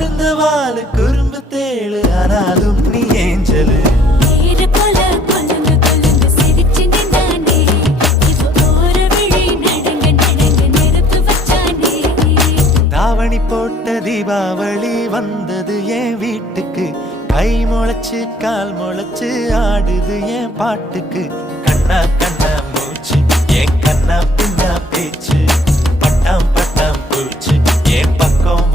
வாலு குறும்பு தேளு ஆனாலும் நீ ஏஞ்சலு தாவணி போட்ட தீபாவளி வந்தது என் வீட்டுக்கு கை முளைச்சு கால் முளைச்சு ஆடுது என் பாட்டுக்கு கண்ணா கண்ணா மூச்சு என் கண்ணா பின்னா பேச்சு பட்டாம் பட்டாம் பூச்சு என் பக்கம்